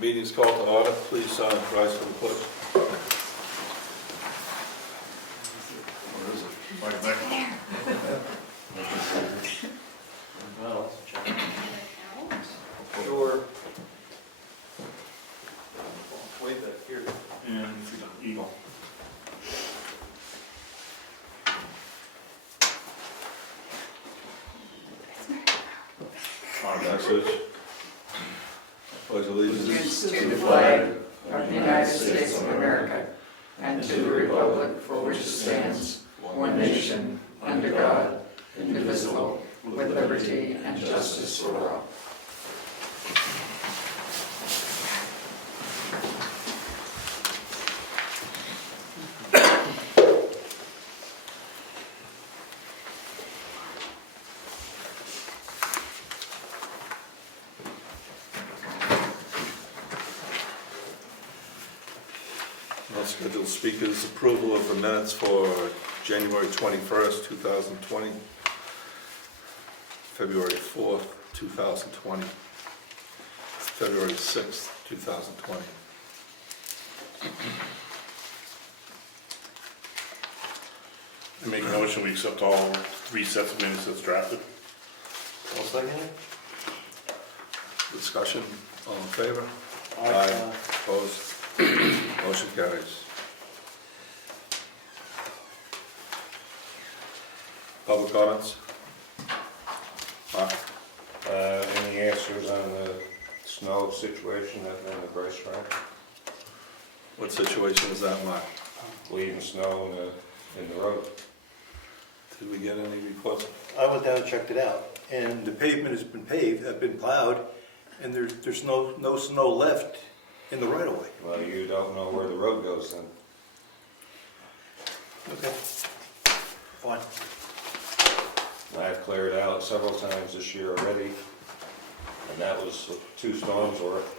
Meeting's called to order. Please rise for the pledge. What is it? Mike, Mike? Well, check. Sure. Way back here. And if you got Eagle. Our message. Pledge allegiance. Allegiance to the flag of the United States of America and to the republic for which it stands, one nation, under God, indivisible, with liberty and justice for all. No scheduled speakers. Approval of the minutes for January 21st, 2020, February 4th, 2020, February 6th, 2020. I make a motion, we accept all 3 sets of minutes that's drafted. I'll second it. Discussion, all in favor? Aye. Opposed? Motion carries. Public comments? Mark? Any answers on the snow situation at the racetrack? What situation is that, Mark? Leaving snow in the road? Did we get any reports? I went down and checked it out, and the pavement has been paved, has been plowed, and there's no snow left in the right of way. Well, you don't know where the road goes then. Okay. Fine. I've cleared out several times this year already, and that was 2 storms worth.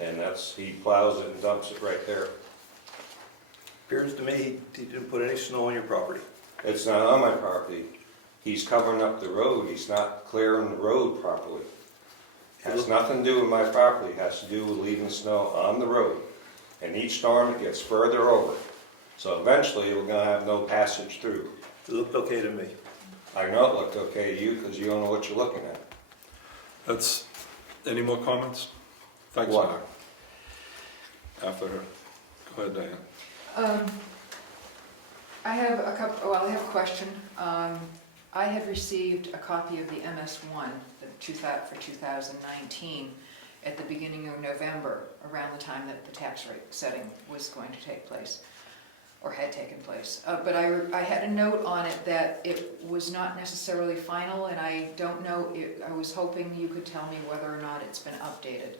And he plows it and dumps it right there. Appears to me he didn't put any snow on your property. It's not on my property. He's covering up the road, he's not clearing the road properly. Has nothing to do with my property, it has to do with leaving snow on the road. And each storm it gets further over. So eventually we're gonna have no passage through. It looked okay to me. I know it looked okay to you because you don't know what you're looking at. That's, any more comments? Thanks, What? Mark. After her. Go ahead, Diane. I have a couple, well, I have a question. I had received a copy of the MS1 for 2019 at the beginning of November, around the time that the tax rate setting was going to take place, or had taken place. But I had a note on it that it was not necessarily final, and I don't know, I was hoping you could tell me whether or not it's been updated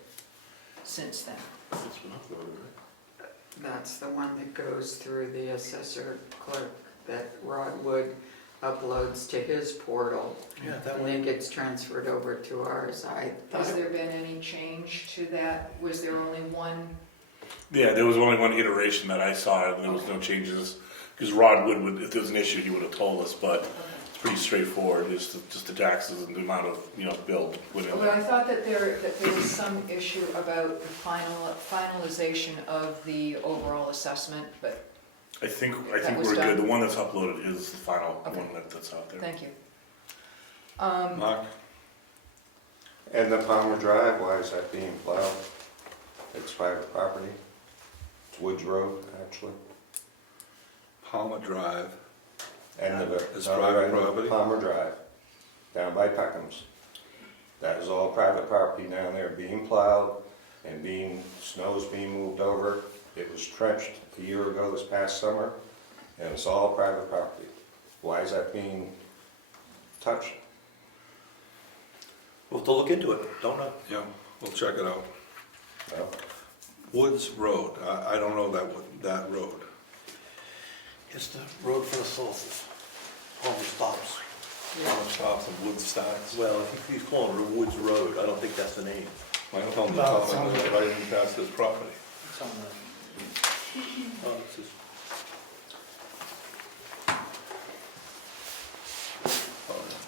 since then. It's been uploaded, right? That's the one that goes through the assessor clerk that Rod Wood uploads to his portal. Yeah, that And then gets transferred over to ours. I Has thought there been any change to that? Was there only one? Yeah, there was only one iteration that I saw, and there was no changes. Because Rod would, if there was an issue, he would have told us, but it's pretty straightforward. It's just the taxes and the amount of, billed within But I there. thought that there was some issue about the finalization of the overall assessment, but I think That was we're done? good. The one that's uploaded is the final Okay. one that's out there. thank you. Mark? And the Palmer Drive, why is that being plowed? It's private property. It's Woods Road, actually. Palmer Drive. End of it. It's Other private end of property? Palmer Drive, down by Peckham's. That is all private property down there being plowed and snow's being moved over. It was trenched a year ago this past summer, and it's all private property. Why is that being touched? We'll have to look into it, don't know. Yeah, we'll check it out. No? Woods Road, I don't know that road. It's the road for the solstice. Palmer stops. Palmer stops and Woods starts. Well, he's calling it a Woods Road. I don't think that's the name. My home No, it's on is the- right in past his property. It's on the Oh, it's just-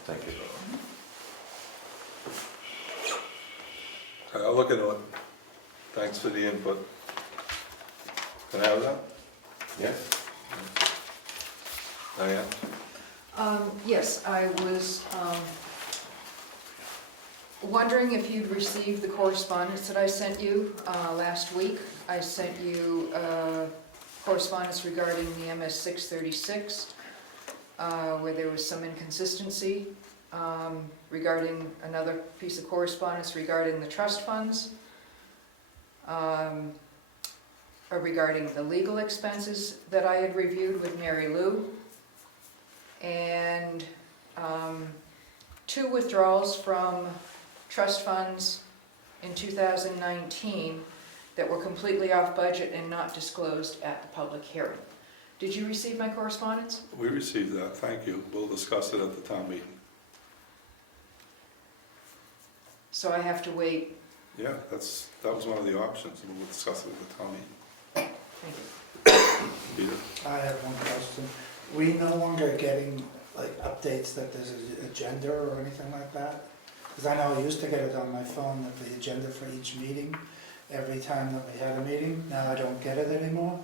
Thank you. Okay, I'll look into it. Thanks for the input. Can I have that? Yeah? Diane? Yes, I was wondering if you'd received the correspondence that I sent you last week. I sent you correspondence regarding the MS 636, where there was some inconsistency, regarding another piece of correspondence regarding the trust funds, regarding the legal expenses that I had reviewed with Mary Lou, and 2 withdrawals from trust funds in 2019 that were completely off budget and not disclosed at the public hearing. Did you receive my correspondence? We received that, thank you. We'll discuss it at the town meeting. So I have to wait. Yeah, that was one of the options, and we'll discuss it at the town meeting. Thank you. Peter? I have one question. We no longer getting like updates that there's an agenda or anything like that? Because I know I used to get it on my phone, that the agenda for each meeting, every time that we had a meeting. Now I don't get it anymore.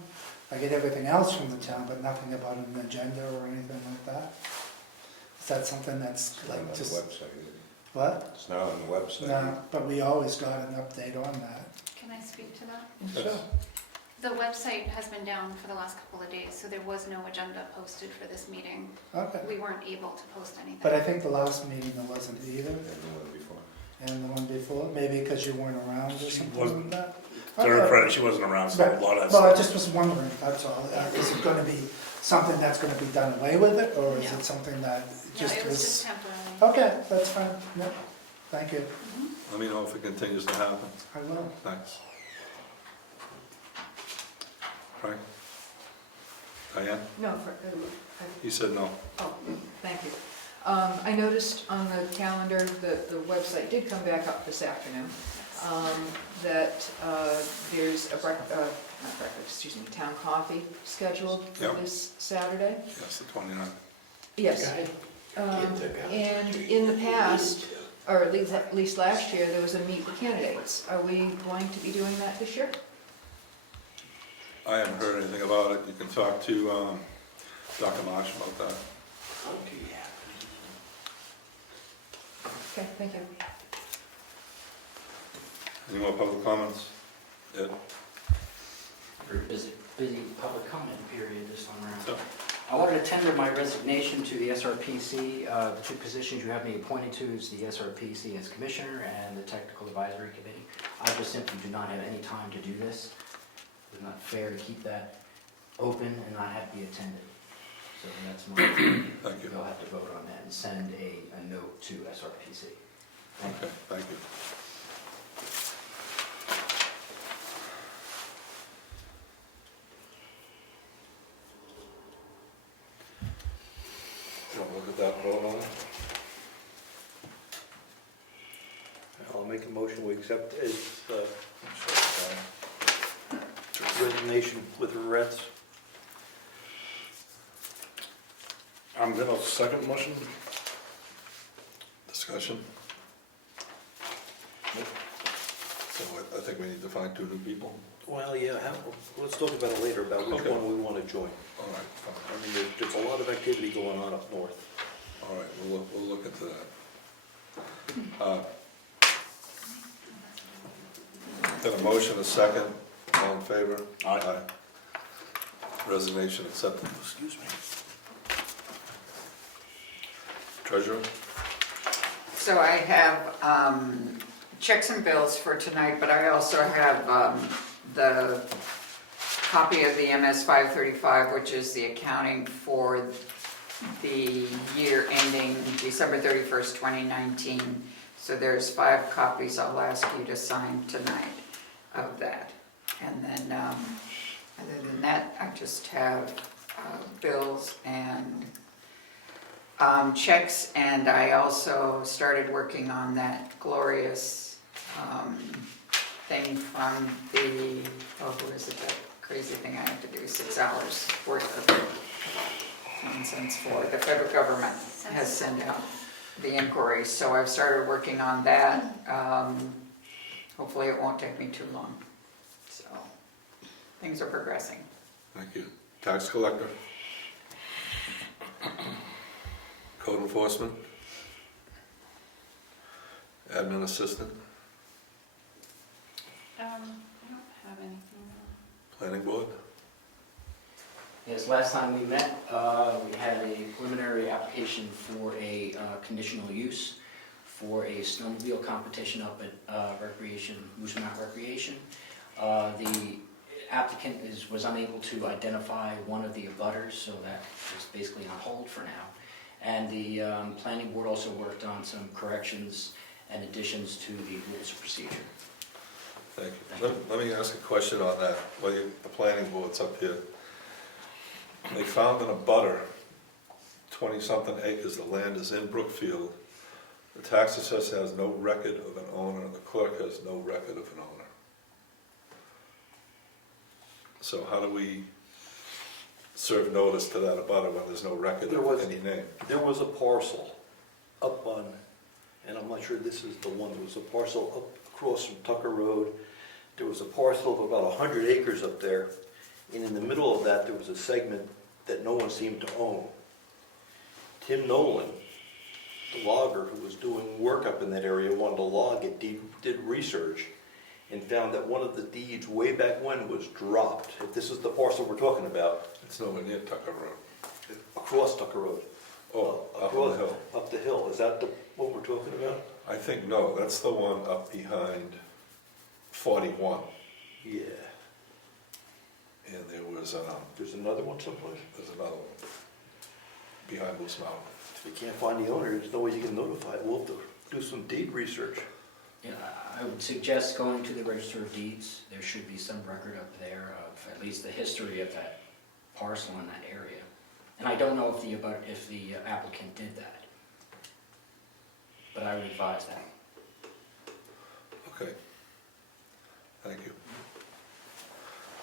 I get everything else from the town, but nothing about an agenda or anything like that. Is that something that's It's not on like the just, website, is it? what? It's not on the website. No, but we always got an update on that. Can I speak to that? Yes. The website has been down for the last couple of days, so there was no agenda posted for this meeting. Okay. We weren't able to post anything. But I think the last meeting there wasn't either, And the one before. and the one before, maybe because you weren't around or She something wasn't. like that. To her Okay. credit, she wasn't around, so a lot of that Well, I stuff. just was wondering, that's all. Is it gonna be something that's gonna be done away with it, or is No. it something that No, just it was was? just temporary. Okay, that's fine, yeah, thank you, Let me know if it continues to happen. I will. Thanks. Frank? Diane? No, He said no. oh, thank you. I noticed on the calendar that the website did come back up this afternoon, that there's a town coffee scheduled for Yep. this Saturday. Yes, the 29th. Yes. And in the past, or at least last year, there was a meet the candidates. Are we going to be doing that this year? I haven't heard anything about it. You can talk to Dr. Marsh about that. Okay, thank you. Any more public comments? Ed? Very busy public comment period this time around. Yep. I wanted to tender my resignation to the SRPC. The 2 positions you have me appointed to is the SRPC as commissioner and the technical advisory committee. I just simply do not have any time to do this. It's not fair to keep that open and not have be attended. So that's my, Thank you. you'll have to vote on that and send a note to SRPC. Thank you. Okay, thank you. You want to look at that and vote on it? I'll make a motion, we accept his Sure, resignation with regrets. I'm gonna second motion. Discussion? So I think we need to find 2 new people. Well, yeah, let's talk about it later, about which Okay. one we want to join. All right, fine. I mean, there's a lot of activity going on up north. All right, we'll look into that. Got a motion, a second, all in favor? Aye. Resignation accepted. Excuse me. Treasurer? So I have checks and bills for tonight, but I also have the copy of the MS 535, which is the accounting for the year ending December 31st, 2019. So there's 5 copies I'll ask you to sign tonight of that. And then, other than that, I just have bills and checks, and I also started working on that glorious thing from the, who is it, that crazy thing I have to do, 6 hours worth of nonsense for, the federal government has sent out the inquiries, so I've started working on that. Hopefully it won't take me too long. So, things are progressing. Thank you. Tax collector? Code enforcement? Admin assistant? I don't have anything. Planning board? Yes, last time we met, we had a preliminary application for a conditional use for a snowmobile competition up at Moose Mountain Recreation. The applicant was unable to identify one of the abutters, so that was basically on hold for now. And the planning board also worked on some corrections and additions to the rules of procedure. Thank you. Let me ask a question on that. Well, the planning board's up here. They found in a butter, 20-something acres, the land is in Brookfield. The tax assessor has no record of an owner, and the clerk has no record of an owner. So how do we serve notice to that abutter when there's no record of any name? There was a parcel up on, and I'm not sure this is the one, there was a parcel up across from Tucker Road. There was a parcel of about 100 acres up there, and in the middle of that, there was a segment that no one seemed to own. Tim Nolan, the logger who was doing work up in that area, wanted to log it, did research, and found that one of the deeds way back when was dropped. If this is the parcel we're talking about, It's nowhere near Tucker Road. across Tucker Road. Oh, up on the hill. Up the hill, is that the one we're talking about? I think, no, that's the one up behind 41. Yeah. And there was, There's another one someplace? there's another one behind Moose Mountain. If you can't find the owner, there's no way you can notify it. We'll have to do some deed research. Yeah, I would suggest going to the Register of Deeds. There should be some record up there of at least the history of that parcel in that area. And I don't know if the applicant did that, but I would advise that. Okay. Thank you.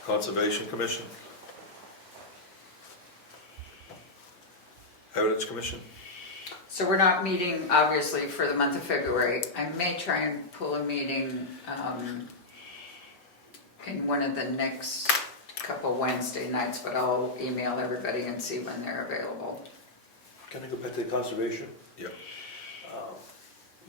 Conservation Commission? Heritage Commission? So we're not meeting, obviously, for the month of February. I may try and pull a meeting in one of the next couple Wednesday nights, but I'll email everybody and see when they're available. Can I go back to the conservation? Yep.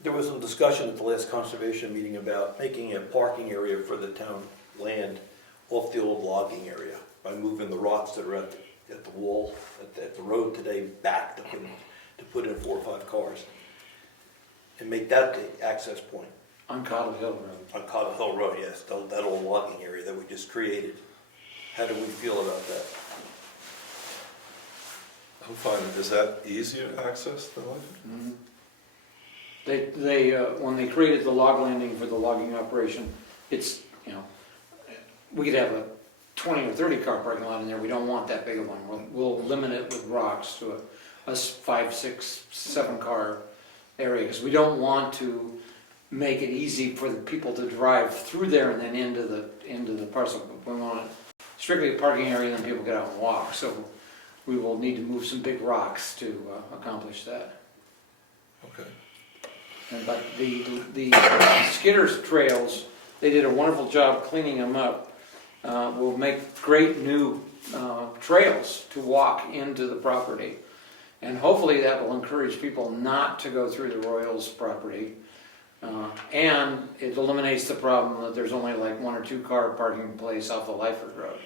There was some discussion at the last conservation meeting about making a parking area for the town land off the old logging area by moving the rocks that are at the wall, at the road today back to put in 4 or 5 cars. And make that the access point. On Cottle Hill Road. On Cottle Hill Road, yes, that old logging area that we just created. How do we feel about that? I'm fine. Is that easier access than like? Mhm. They when they created the log landing for the logging operation, it's, we could have a 20 or 30 car parking lot in there. We don't want that big of one. We'll limit it with rocks to a 5, 6, 7 car area, because we don't want to make it easy for the people to drive through there and then into the parcel. We want it strictly a parking area, and then people get out and walk. So we will need to move some big rocks to accomplish that. Okay. But the Skidders trails, they did a wonderful job cleaning them up. Will make great new trails to walk into the property. And hopefully that will encourage people not to go through the Royals property. And it eliminates the problem that there's only like 1 or 2 car parking place off the Lyford Road.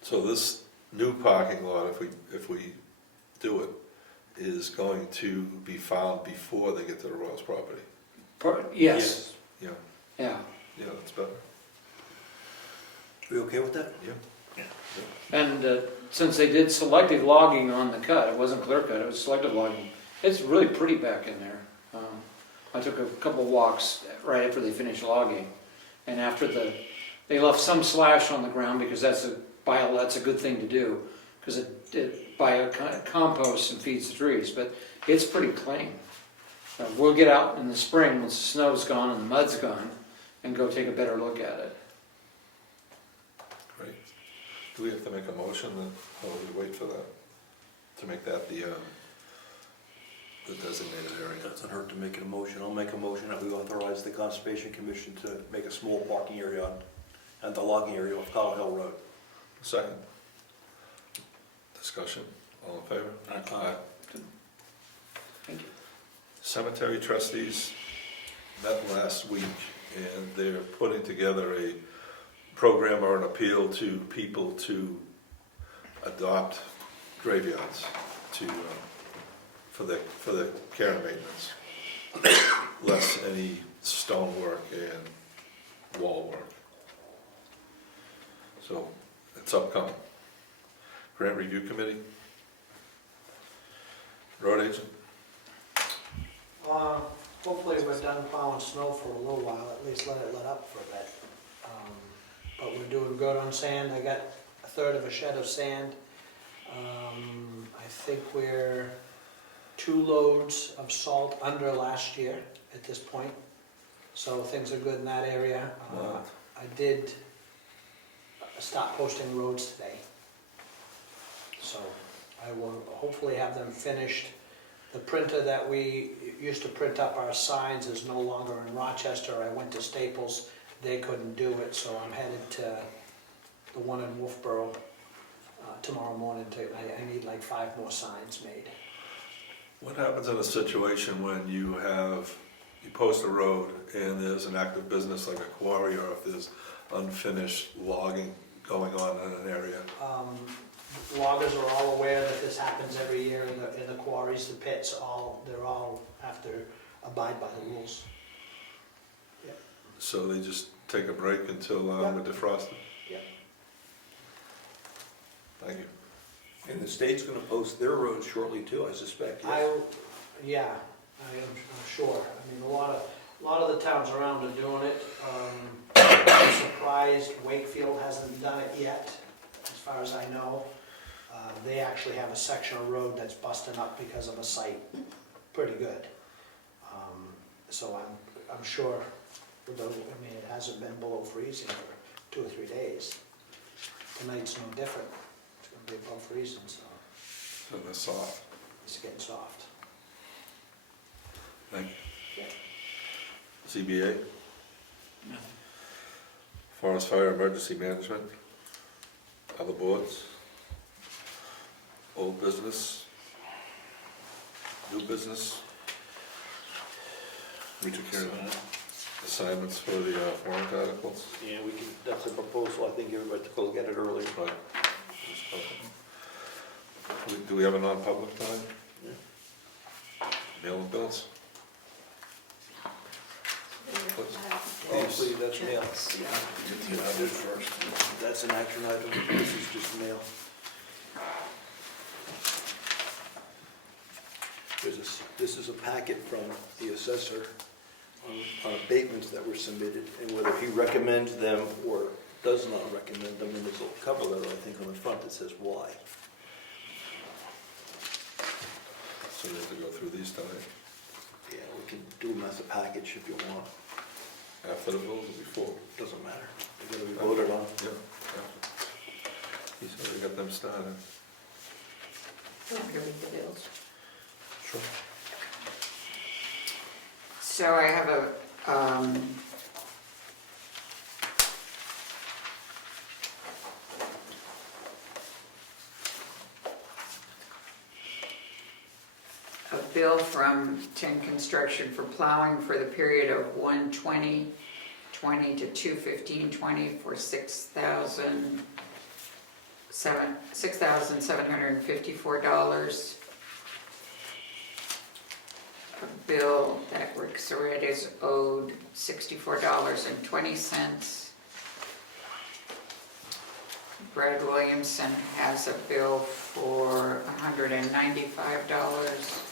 So this new parking lot, if we do it, is going to be found before they get to the Royals property? Yes. Yeah. Yeah. Yeah, that's better. We okay with that? Yeah. And since they did selective logging on the cut, it wasn't clear cut, it was selective logging. It's really pretty back in there. I took a couple walks right after they finished logging, and after they left some slash on the ground because that's a good thing to do, because it composts and feeds the trees. But it's pretty clean. We'll get out in the spring once the snow's gone and the mud's gone, and go take a better look at it. Great. Do we have to make a motion then, or do we wait for that? To make that the the designated area. Doesn't hurt to make an motion. I'll make a motion that we authorize the Conservation Commission to make a small parking area on the logging area off Cottle Hill Road. Second. Discussion, all in favor? Aye. Thank you. Cemetery trustees met last week, and they're putting together a program or an appeal to people to adopt graveyards to, for the care and maintenance. Less any stonework and wall work. So, it's upcoming. Grant Review Committee? Road agent? Hopefully we're done plowing snow for a little while, at least let it let up for a bit. But we're doing good on sand. I got a third of a shed of sand. I think we're 2 loads of salt under last year at this point. So things are good in that area. Wow. I did stop posting roads today. So I will hopefully have them finished. The printer that we used to print up our signs is no longer in Rochester. I went to Staples, they couldn't do it, so I'm headed to the one in Wolfboro tomorrow morning. I need like 5 more signs made. What happens in a situation when you post a road and there's an active business like a quarry, or if there's unfinished logging going on in an area? Loggers are all aware that this happens every year in the quarries, the pits, they're all have to abide by the rules. So they just take a break until we're defrosted? Yeah. Thank you. And the state's gonna post their roads shortly too, I suspect. I am sure. I mean, a lot of the towns around are doing it. I'm surprised Wakefield hasn't done it yet, as far as I know. They actually have a section of road that's busting up because of a site, pretty good. So I'm sure, it hasn't been below freezing for 2 or 3 days. Tonight's no different. It's gonna be above freezing, so So they're soft. it's getting soft. Thank you. Yeah. CBA? Forest Fire Emergency Management? Other boards? Old business? New business? We took care of that. Assignments for the warrant articles? Yeah, that's a proposal. I think everybody took a look at it earlier. Right. Do we have a non-public time? Yeah. Mail and bills? Oh, please, that's mail. That's an action item. This is just mail. This is a packet from the assessor on abatements that were submitted, and whether he recommends them or does not recommend them, and there's a cover letter, I think, on the front that says why. So we have to go through these tonight, Yeah, we can do them as a package if you want. after the bills or before? Doesn't matter. They're gonna be voted on. Yeah. He's already got them started. Sure. So I have a bill from Tin Construction for plowing for the period of 1/20/20 to 2/15/20 for $6,754. A bill that Rick Soret is owed $64.20. Brad Williamson has a bill for $195.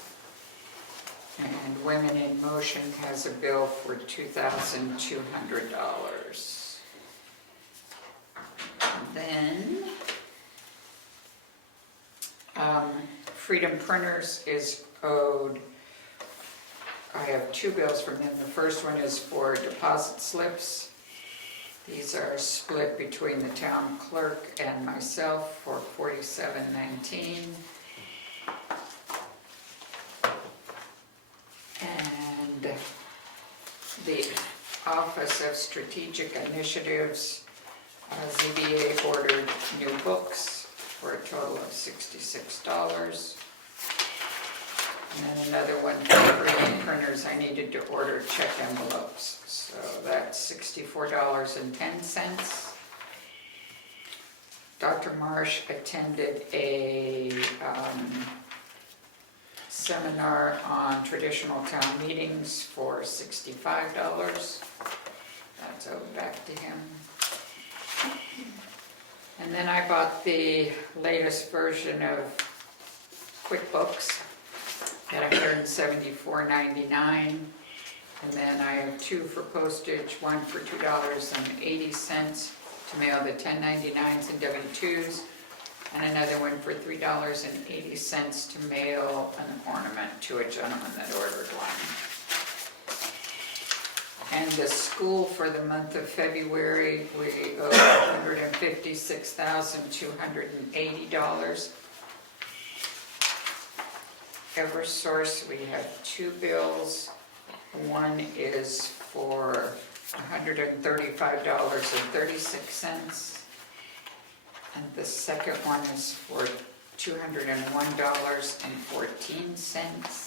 And Women in Motion has a bill for $2,200. Then, Freedom Printers is owed, I have 2 bills from them. The first one is for deposit slips. These are split between the town clerk and myself for $47.19. the Office of Strategic Initiatives, ZBA ordered new books for a total of $66. And then another one for reading printers, I needed to order check envelopes, so that's $64.10. Dr. Marsh attended a seminar on traditional town meetings for $65. That's owed back to him. And then I bought the latest version of QuickBooks at $174.99. And then I have two for postage, one for $2.80 to mail the 1099s and W-2s, and another one for $3.80 to mail an ornament to a gentleman that ordered one. And the school for the month of February, we owe $156,280. Eversource, we have two bills. One is for $135.36, and the second one is for $201.14.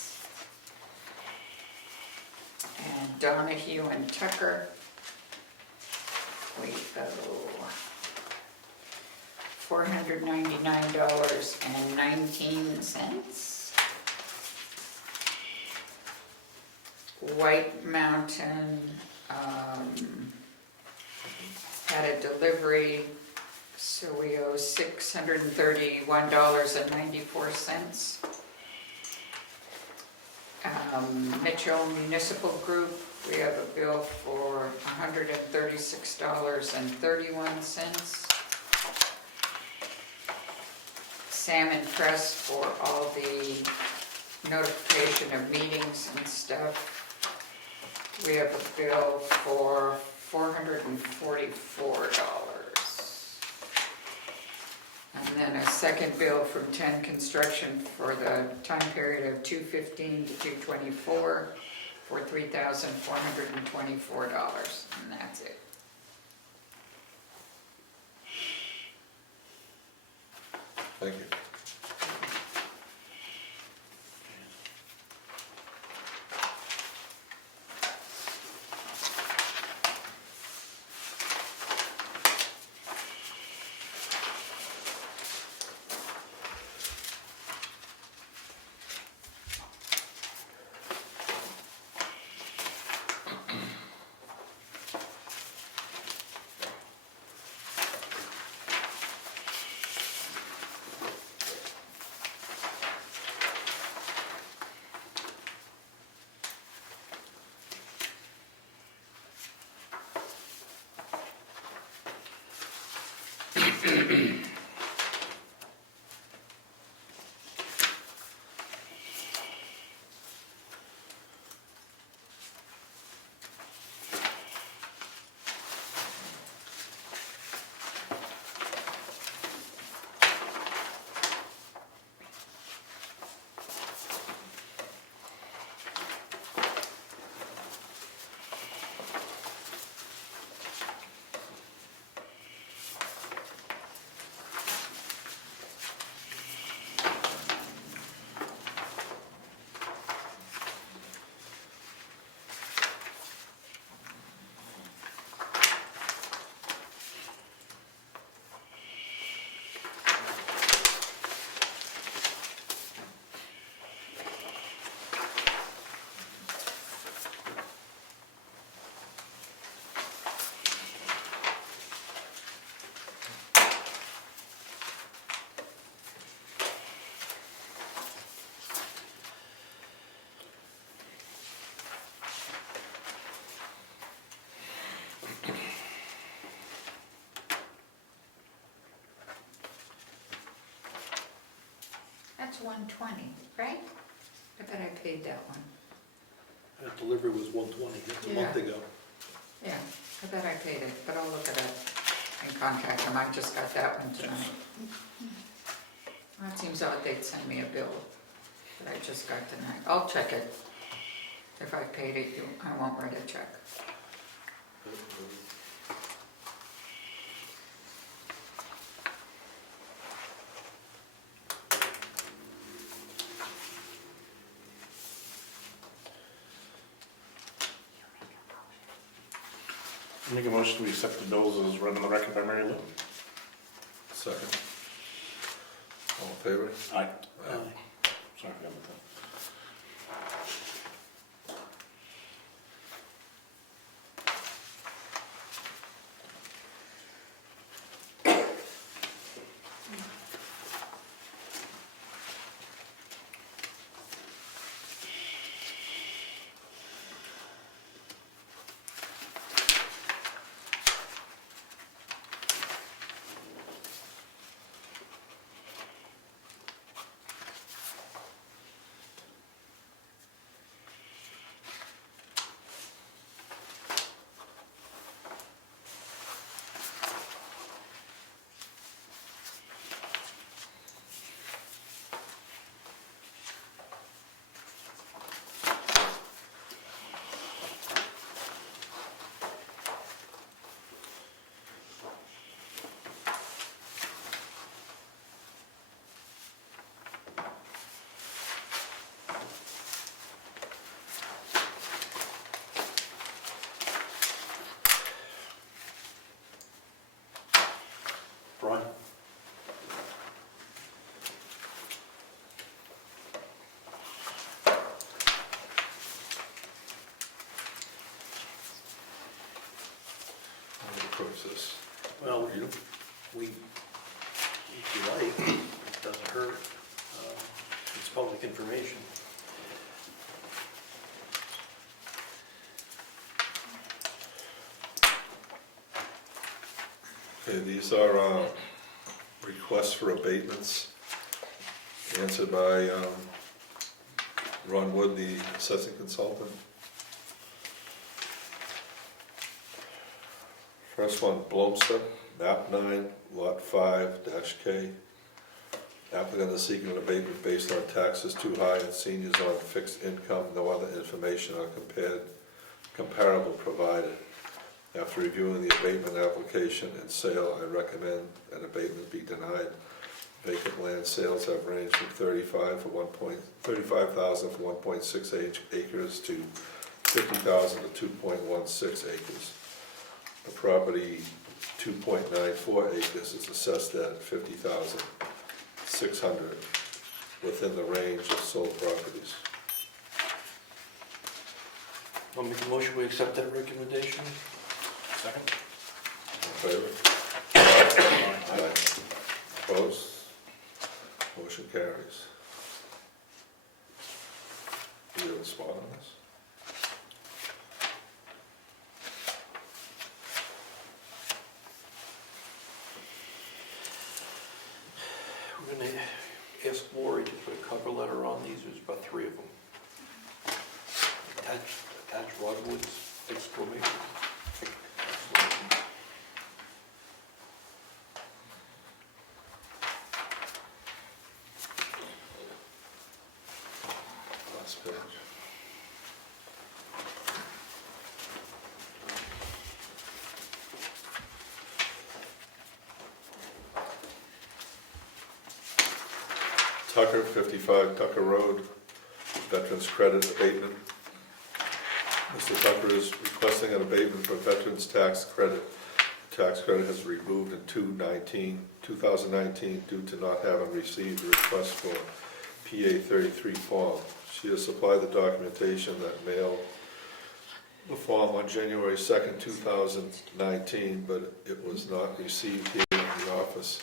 And Donahue and Tucker, we owe $499.19. White Mountain had a delivery, so we owe $631.94. Mitchell Municipal Group, we have a bill for $136.31. Salmon Press for all the notification of meetings and stuff. We have a bill for $444. And then a second bill from 10 Construction for the time period of 2/15 to 2/24 for $3,424, and that's it. Thank you. That's $120, right? I bet I paid that one. That delivery was $120 a month ago. Yeah, I bet I paid it, but I'll look it up and contact them. I just got that one tonight. Well, it seems odd they'd send me a bill that I just got tonight. I'll check it. If I paid it, I won't write a check. Make a motion to accept the bills as read on the record by Mary Lou. Second. All in favor? Aye. Aye. Sorry, I forgot about that. Brian? How do we approach this? Well, You? we, if you like, it doesn't hurt. It's public information. Okay, these are requests for abatements answered by Ron Wood, the assessing consultant. First one, Blomster, map 9, lot 5-K. Applicant is seeking an abatement based on taxes too high and seniors on fixed income, no other information are comparable provided. After reviewing the abatement application and sale, I recommend an abatement be denied. Vacant land sales have ranged from 35,000 for 1.6 acres to 50,000 to 2.16 acres. The property 2.94 acres is assessed at 50,600 within the range of sold properties. I'll make a motion, we accept that recommendation. Second? All in favor? Aye. Opposed? Motion carries. Do you have a spot on this? We're gonna ask Lori to put a cover letter on these, there's about 3 of them. Attached Rodwood's exclamation. Last page. Tucker, 55 Tucker Road, Veterans Credit Abatement. Mr. Tucker is requesting an abatement for Veterans Tax Credit. The tax credit has removed in 2019 due to not having received a request for PA 33 form. She has supplied the documentation that mailed the form on January 2nd, 2019, but it was not received here in the office.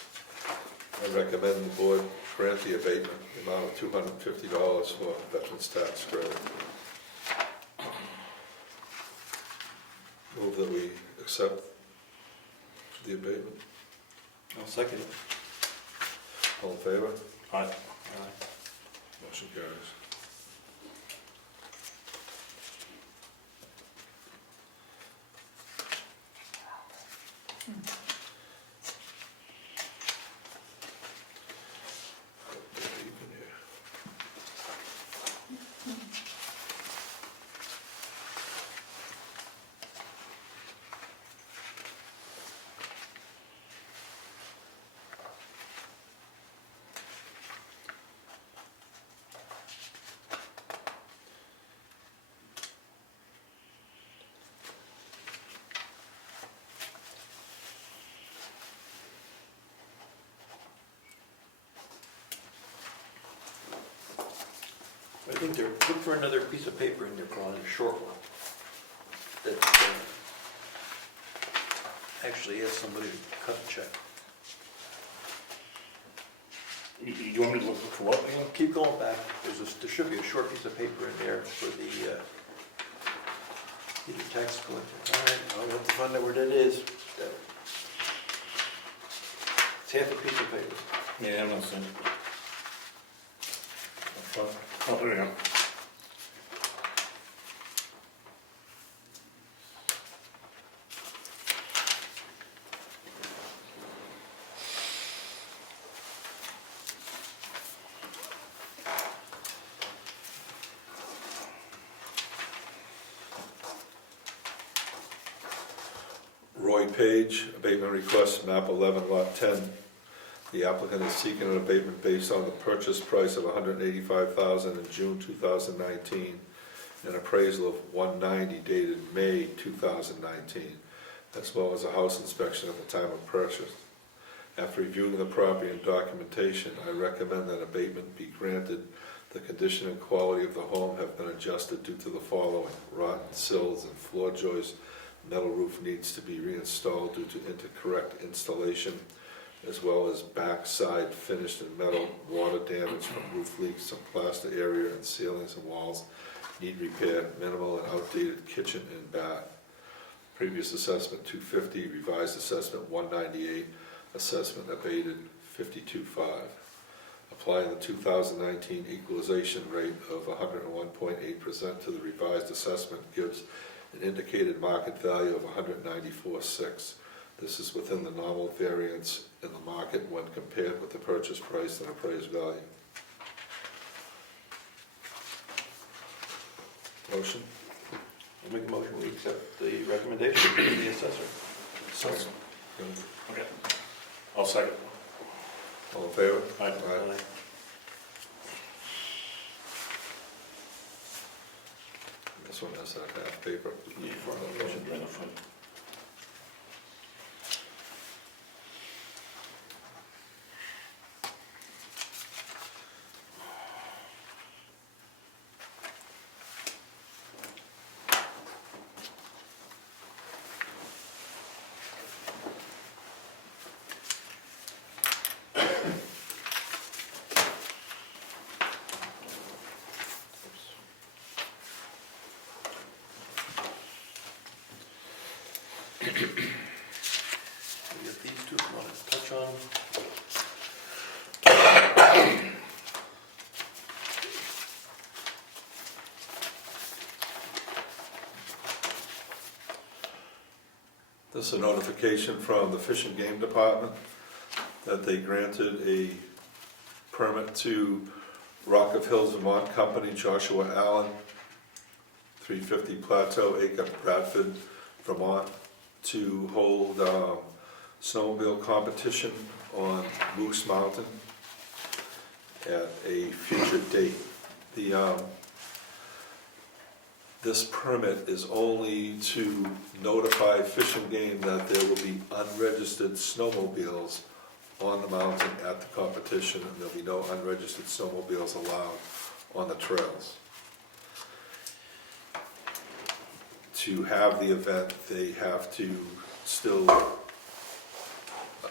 I recommend the board grant the abatement, the amount of $250 for Veterans Tax Credit. Move that we accept the abatement. I'll second it. All in favor? Aye. Motion carries. think they're, look for another piece of paper in there, Ron, a short one. That actually ask somebody to cut a check. You want me to look for what again? Keep going back, there should be a short piece of paper in there for the, either tax collector. All right, I'll have to find out where that is. It's half a piece of paper. Yeah, I'm not saying. Front. Oh, there we go. Roy Page, abatement request, map 11, lot 10. The applicant is seeking an abatement based on the purchase price of $185,000 in June 2019, an appraisal of $190 dated May 2019, as well as a house inspection at the time of purchase. After reviewing the property and documentation, I recommend that abatement be granted. The condition and quality of the home have been adjusted due to the following: rotten sills and floor joists. Metal roof needs to be reinstalled due to incorrect installation, as well as backside finished in metal. Water damage from roof leaks, some plaster area and ceilings and walls need repair. Minimal and outdated kitchen and bath. Previous assessment $250, revised assessment $198, assessment abated $52.5. Applying the 2019 equalization rate of 101.8% to the revised assessment gives an indicated market value of $194.6. This is within the normal variance in the market when compared with the purchase price and appraised value. Motion? I'll make a motion, we accept the recommendation of the assessor. Second. Okay. I'll second. All in favor? Aye. This one has that half paper. Yeah, for the motion, right up front. We got these two, if you want to touch on. This is a notification from the Fish and Game Department that they granted a permit to Rock of Hills Vermont Company, Joshua Allen, 350 Plateau Acre, Bradford, Vermont, to hold snowmobile competition on Moose Mountain at a future date. This permit is only to notify Fish and Game that there will be unregistered snowmobiles on the mountain at the competition, and there'll be no unregistered snowmobiles allowed on the trails. To have the event, they have to still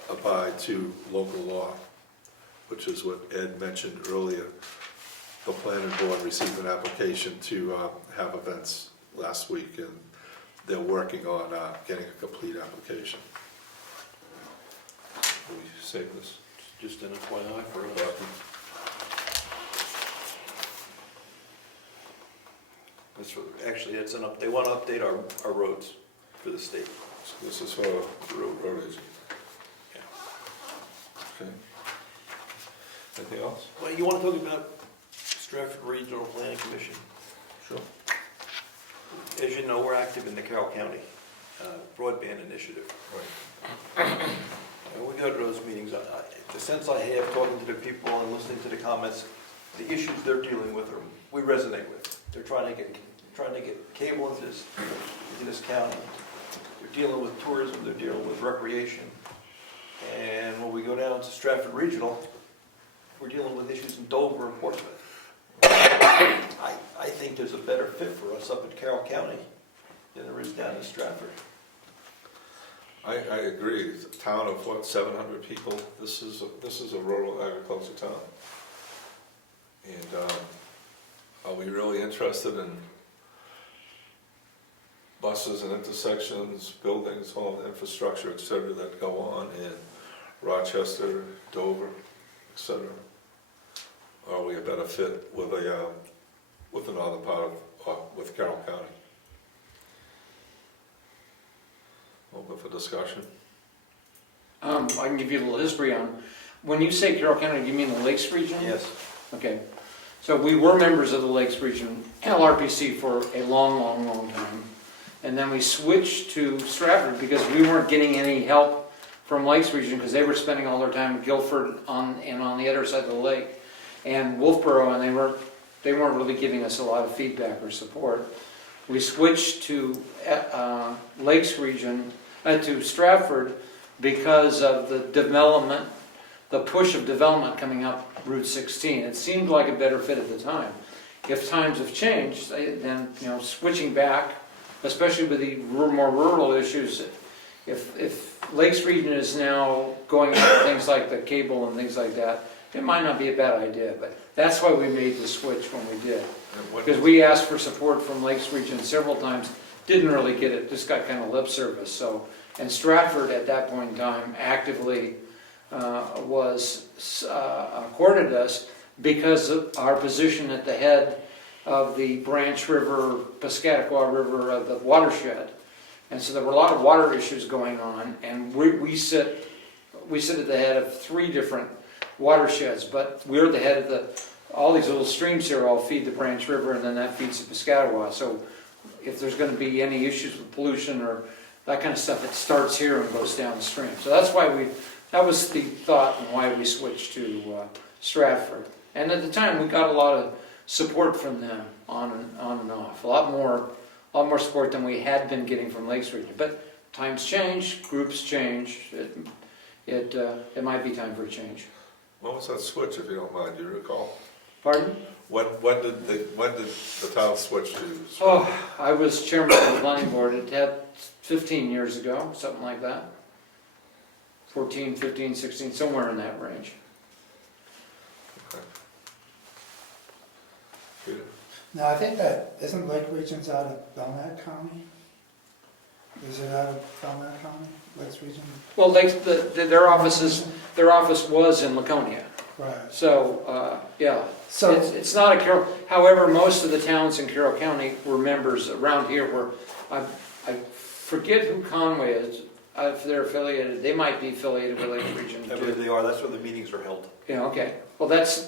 abide to local law, which is what Ed mentioned earlier. The planning board received an application to have events last week, and they're working on getting a complete application. Will we save this? Just an FYI for us. Actually, it's they want to update our roads for the state. So this is for road agent. Okay. Anything else? Well, you want to talk about Stratford Regional Planning Commission? Sure. As you know, we're active in the Carroll County broadband initiative. Right. And we go to those meetings. The sense I have talking to the people and listening to the comments, the issues they're dealing with, we resonate with. They're trying to get cable into this county. They're dealing with tourism. They're dealing with recreation. And when we go down to Stratford Regional, we're dealing with issues in Dover and Portsmouth. I think there's a better fit for us up in Carroll County than there is down in Stratford. I agree. It's a town of what, 700 people? This is a rural agriculture town. And are we really interested in buses and intersections, buildings, home infrastructure, et cetera, that go on in Rochester, Dover, et cetera? Or are we a better fit with another part of, with Carroll County? Open for discussion. I can give you a little history on, when you say Carroll County, do you mean the Lakes region? Yes. Okay, so we were members of the Lakes region, LRPC, for a long time. And then we switched to Stratford because we weren't getting any help from Lakes region because they were spending all their time in Guilford on the other side of the lake. And Wolfboro, and they weren't really giving us a lot of feedback or support. We switched to Lakes region, to Stratford, because of the development, the push of development coming up Route 16. It seemed like a better fit at the time. If times have changed, then switching back, especially with the more rural issues, if Lakes region is now going into things like the cable and things like that, it might not be a bad idea, but that's why we made the switch when we did. Because we asked for support from Lakes region several times, didn't really get it, just got kind of lip service. So, and Stratford at that point in time actively courted us because of our position at the head of the Branch River, Piscataqua River, of the watershed. And so there were a lot of water issues going on, and we sit at the head of 3 different watersheds, but we're the head of all these little streams here all feed the Branch River, and then that feeds the Piscataqua. So if there's going to be any issues with pollution or that kind of stuff, it starts here and goes downstream. So that's why that was the thought and why we switched to Stratford. And at the time, we got a lot of support from them on and off. A lot more support than we had been getting from Lakes region. But times change, groups change. It might be time for a change. When was that switch, if you don't mind? Do you recall? Pardon? When did the town switch to? Oh, I was chairman of the planning board. It had 15 years ago, something like that. 14, 15, 16, somewhere in that range. Okay. Peter? No, I think that, isn't Lake Region's out of Belknap County? Is it out of Belknap County, Lakes Region? Well, their office was in Laconia. Right. So, yeah. So, It's not a Carroll, however, most of the towns in Carroll County were members around here were, I forget who Conway is, if they're affiliated, they might be affiliated with Lakes Region I too. believe they are, that's where the meetings are held. Yeah, okay. Well, that's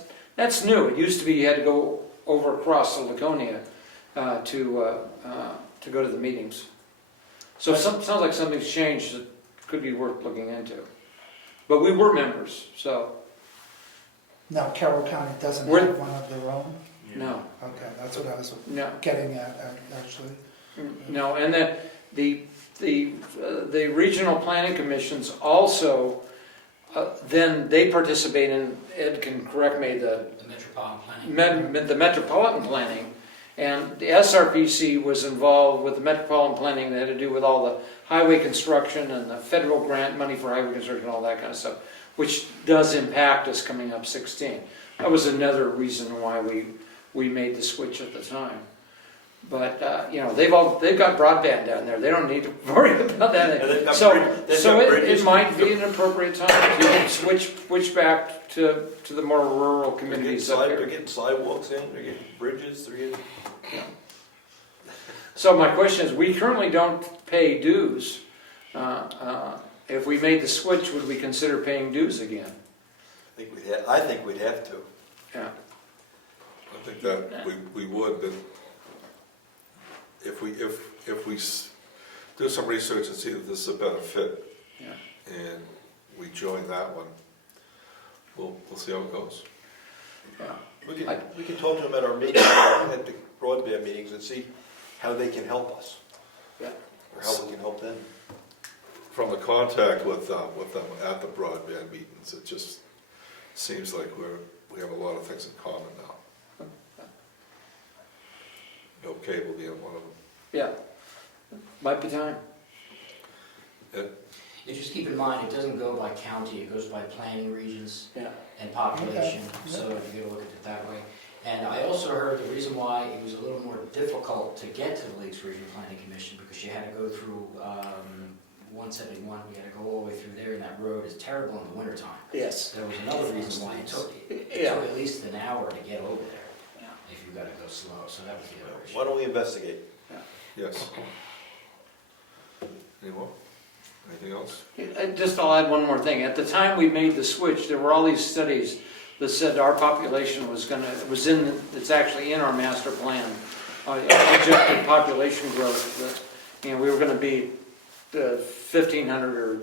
new. It used to be you had to go over across to Laconia to go to the meetings. So sounds like something's changed that could be worth looking into. But we were members, so no, Carroll County doesn't We're- have one of their own? no, Okay, that's what I was no, getting at, actually. no. And that the regional planning commissions also, then they participate in, Ed can correct me, the metropolitan planning, and the SRPC was involved with the metropolitan planning that had to do with all the highway construction and the federal grant money for highway construction and all that kind of stuff, which does impact us coming up 16. That was another reason why we made the switch at the time. But they've got broadband down there. They don't need to worry about that. And they've got So bridges. it might be an appropriate time to switch back to the more rural communities up They're here. getting sidewalks in, they're getting bridges, they're getting... So my question is, we currently don't pay dues. If we made the switch, would we consider paying dues again? I think we'd have to. Yeah. I think that we would, but if we do some research and see that this is a better fit, Yeah. and we join that one, we'll see how it goes. Yeah. We can talk to them at our meetings, at the broadband meetings, and see how they can help us. Yeah. Or how we can help them. From the contact with them at the broadband meetings, it just seems like we have a lot of things in common now. no cable being one of them. Yeah, might be time. You just keep in mind, it doesn't go by county, it goes by planning regions Yeah. and population, Okay. so you gotta look at it that way. And I also heard the reason why it was a little more difficult to get to the Lakes Regional Planning Commission, because you had to go through 171, you had to go all the way through there, and that road is terrible in the wintertime. Yes. There was another reason why it took Yeah. at least an hour to get over there, if you gotta go slow, so that was the other issue. Why don't we investigate? Yes. Anyone? Anything else? I'll add one more thing. At the time we made the switch, there were all these studies that said our population it's actually in our master plan. Projected population growth, we were gonna be 1,500 or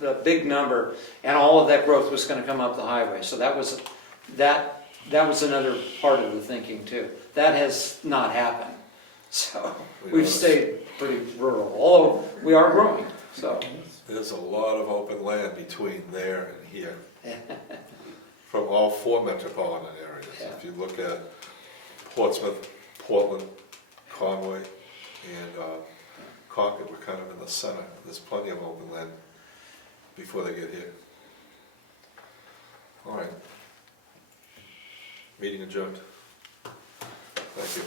the big number, and all of that growth was gonna come up the highway. So that was another part of the thinking too. That has not happened. So we've stayed pretty rural, although we are growing, so. There's a lot of open land between there and here. From all 4 metropolitan areas. If you look at Portsmouth, Portland, Conway, and Concord, we're kind of in the center. There's plenty of open land before they get here. All right. Meeting adjourned. Thank you.